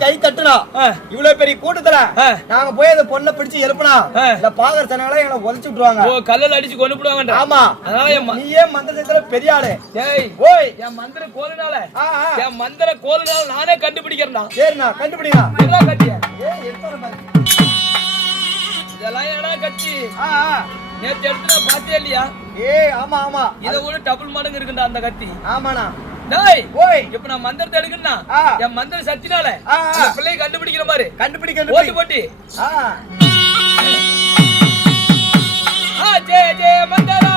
கை தட்டுனா இவ்வளவு பெரிய கூட்டத்துல நாங்க போய் அந்த பொண்ணை பிடிச்சு எழுப்பினா இல்ல பாக்குற சனங்களா எங்களை உதச்சு விட்டுருவாங்க. ஓ கல்லல அடிச்சு கொண்டு போடுவாங்க. ஆமா நீ ஏன் மந்திர சத்திர பெரிய ஆளு. ஏய் ஓய் என் மந்திர கோலுனால என் மந்திர கோலுனால நானே கண்டுபிடிக்கிறேன். சரிண்ணா கண்டுபிடிங்க. என்ன கட்டிய ஏய் எடுத்து பாரு இதெல்லாம் ஏடா கட்டி நேத்து எடுத்து பாத்தே இல்லையா? ஏய் ஆமா ஆமா இத ஒரு டபுள் மடங்கு இருக்குடா அந்த கத்தி. ஆமாண்ணா. டேய் ஓய் இப்ப நான் மந்திரத்தை எடுக்கறேனா என் மந்திர சக்தினால பிள்ளை கண்டுபிடிக்கிற மாதிரி கண்டுபிடி ஓட்டு போட்டி ஜெய ஜெய மந்திரா